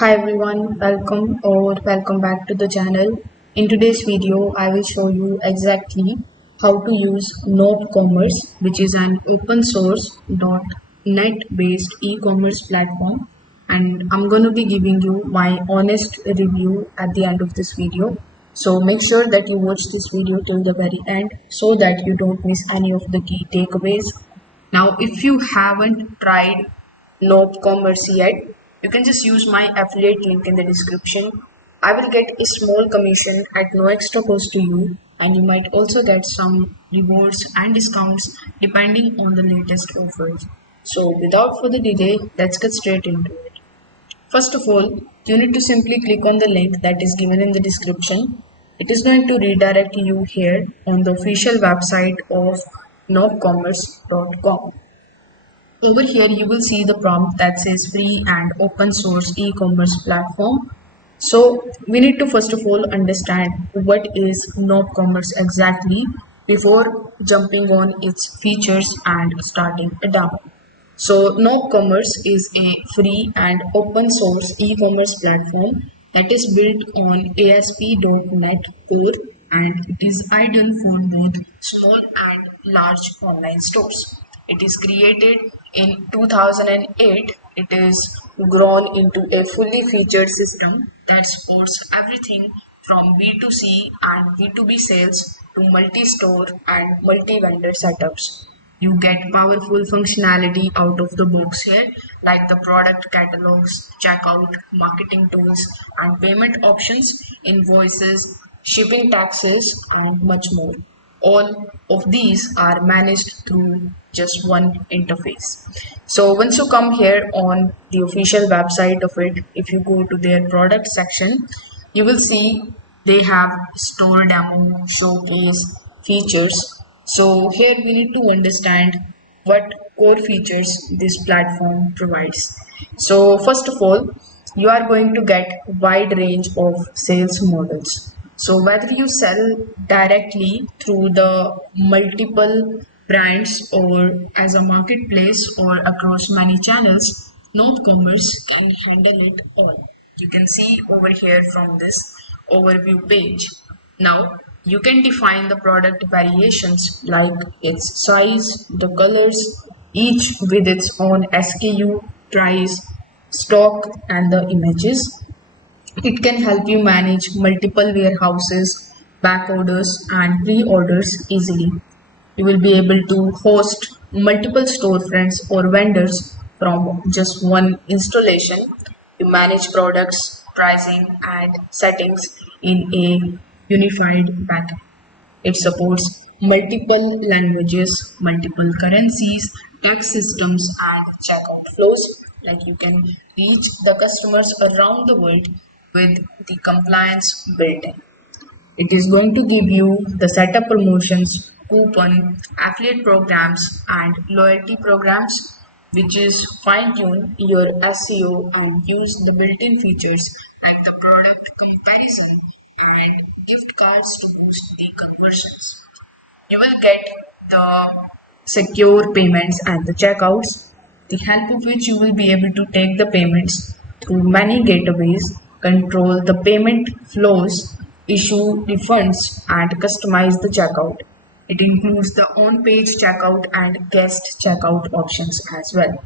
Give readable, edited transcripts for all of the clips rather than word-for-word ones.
Hi everyone, welcome back to the channel. In today's video, I will show you exactly how to use nopCommerce, which is an open source .NET based e-commerce platform, and I'm going to be giving you my honest review at the end of this video. So make sure that you watch this video till the very end so that you don't miss any of the key takeaways. Now, if you haven't tried nopCommerce yet, you can just use my affiliate link in the description. I will get a small commission at no extra cost to you, and you might also get some rewards and discounts depending on the latest offers. So, without further delay, let's get straight into it. First of all, you need to simply click on the link that is given in the description. It is going to redirect you here on the official website of nopcommerce.com. Over here, you will see the prompt that says free and open source e-commerce platform. So we need to first of all understand what is nopCommerce exactly before jumping on its features and starting a demo. So nopCommerce is a free and open source e-commerce platform that is built on ASP.NET Core, and it is ideal for both small and large online stores. It is created in 2008. It is grown into a fully featured system that supports everything from B2C and B2B sales to multi-store and multi-vendor setups. You get powerful functionality out of the box here, like the product catalogs, checkout, marketing tools, and payment options, invoices, shipping taxes, and much more. All of these are managed through just one interface. So once you come here on the official website of it, if you go to their product section, you will see they have store demo, showcase, features. So here we need to understand what core features this platform provides. So first of all, you are going to get wide range of sales models. So whether you sell directly through the multiple brands or as a marketplace or across many channels, nopCommerce can handle it all. You can see over here from this overview page. Now you can define the product variations like its size, the colors, each with its own SKU, price, stock, and the images. It can help you manage multiple warehouses, back orders, and pre orders easily. You will be able to host multiple storefronts or vendors from just one installation. You manage products, pricing, and settings in a unified backend. It supports multiple languages, multiple currencies, tax systems, and checkout flows. Like you can reach the customers around the world with the compliance built in. It is going to give you the setup promotions, coupon, affiliate programs, and loyalty programs, which is fine tune your SEO and use the built in features like the product comparison and gift cards to boost the conversions. You will get the secure payments and the checkouts, the help of which you will be able to take the payments through many gateways, control the payment flows, issue refunds, and customize the checkout. It includes the on page checkout and guest checkout options as well.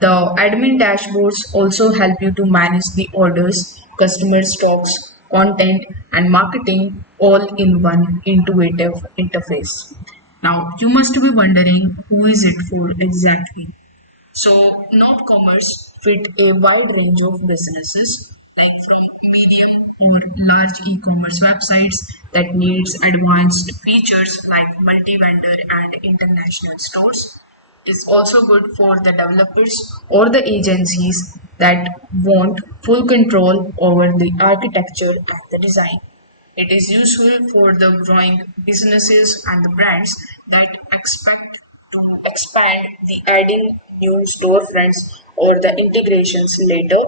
The admin dashboards also help you to manage the orders, customer stocks, content, and marketing all in one intuitive interface. Now, you must be wondering who is it for exactly? So, nopCommerce fit a wide range of businesses, like from medium or large e-commerce websites that needs advanced features like multi-vendor and international stores. Is also good for the developers or the agencies that want full control over the architecture and the design. It is useful for the growing businesses and the brands that expect to expand the adding new storefronts or the integrations later.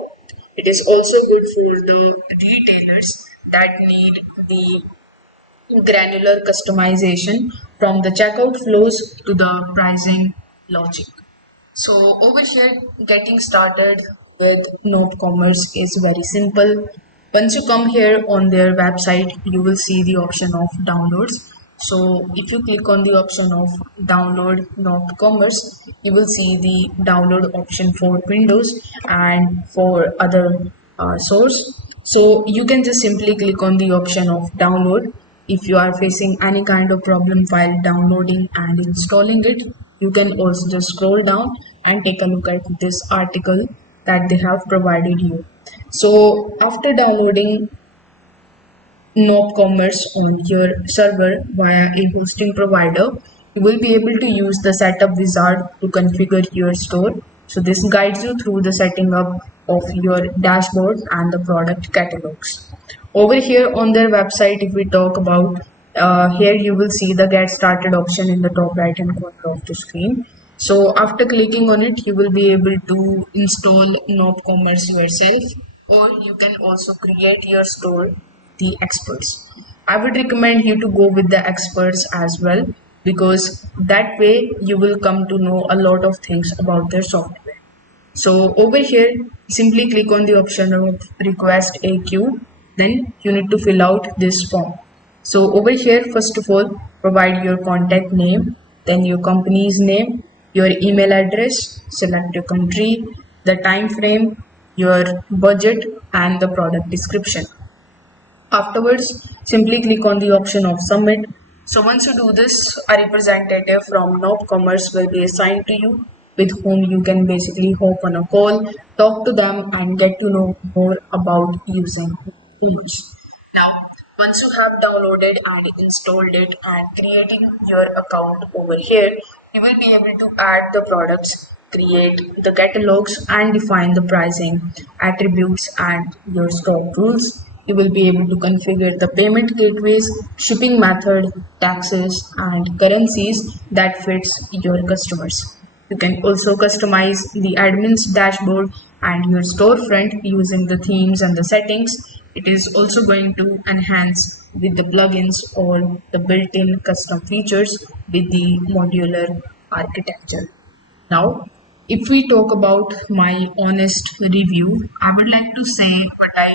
It is also good for the retailers that need the granular customization from the checkout flows to the pricing logic. So over here, getting started, with nopCommerce is very simple. Once you come here on their website, you will see the option of downloads. So if you click on the option of download nopCommerce, you will see the download option for Windows and for other source. So you can just simply click on the option of download. If you are facing any kind of problem while downloading and installing it, you can also just scroll down and take a look at this article that they have provided you. So after downloading nopCommerce on your server via a hosting provider, you will be able to use the setup wizard to configure your store. So this guides you through the setting up of your dashboard and the product catalogs. Over here on their website, if we talk about here, you will see the get started option in the top right hand corner of the screen. So after clicking on it, you will be able to install nopCommerce yourself, or you can also create your store the experts. I would recommend you to go with the experts as well, because that way you will come to know a lot of things about their software. So over here, simply click on the option of request a queue. Then you need to fill out this form. So over here, first of all, provide your contact name, then your company's name, your email address, select your country, the time frame, your budget, and the product description. Afterwards, simply click on the option of submit. So once you do this, a representative from nopCommerce will be assigned to you, with whom you can basically hop on a call, talk to them, and get to know more about using nopCommerce. Now, once you have downloaded and installed it and creating your account over here, you will be able to add the products, create the catalogs, and define the pricing, attributes, and your stock rules. You will be able to configure the payment gateways, shipping method, taxes, and currencies that fits your customers. You can also customize the admin's dashboard and your storefront using the themes and the settings. It is also going to enhance with the plugins or the built-in custom features with the modular architecture. Now, if we talk about my honest review, I would like to say what I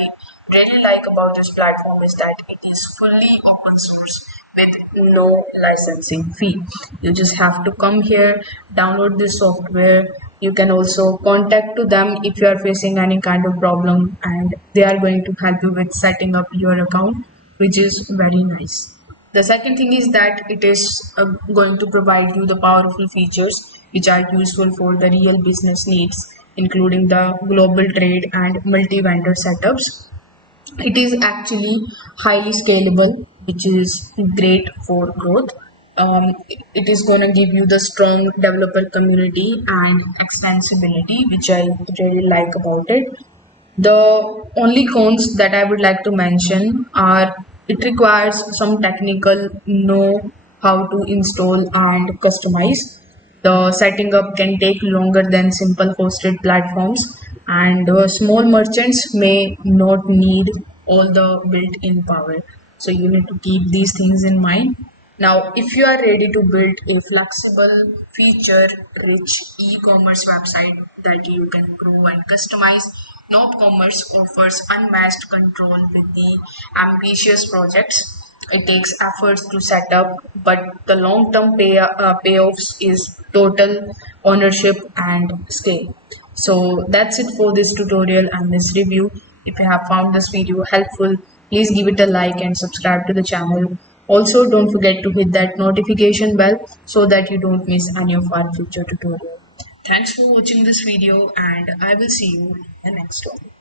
really like about this platform is that it is fully open source with no licensing fee. You just have to come here, download this software. You can also contact to them if you are facing any kind of problem, and they are going to help you with setting up your account, which is very nice. The second thing is that it is going to provide you the powerful features which are useful for the real business needs, including the global trade and multi-vendor setups. It is actually highly scalable, which is great for growth. It is going to give you the strong developer community and extensibility, which I really like about it. The only cons that I would like to mention are it requires some technical know how to install and customize. The setting up can take longer than simple hosted platforms, and small merchants may not need all the built-in power. So you need to keep these things in mind. Now, if you are ready to build a flexible, feature-rich e-commerce website that you can grow and customize, nopCommerce offers unmatched control with the ambitious projects. It takes efforts to set up, but the long-term payoffs is total ownership and scale. So that's it for this tutorial and this review. If you have found this video helpful, please give it a like and subscribe to the channel. Also, don't forget to hit that notification bell so that you don't miss any of our future tutorials. Thanks for watching this video, and I will see you in the next one.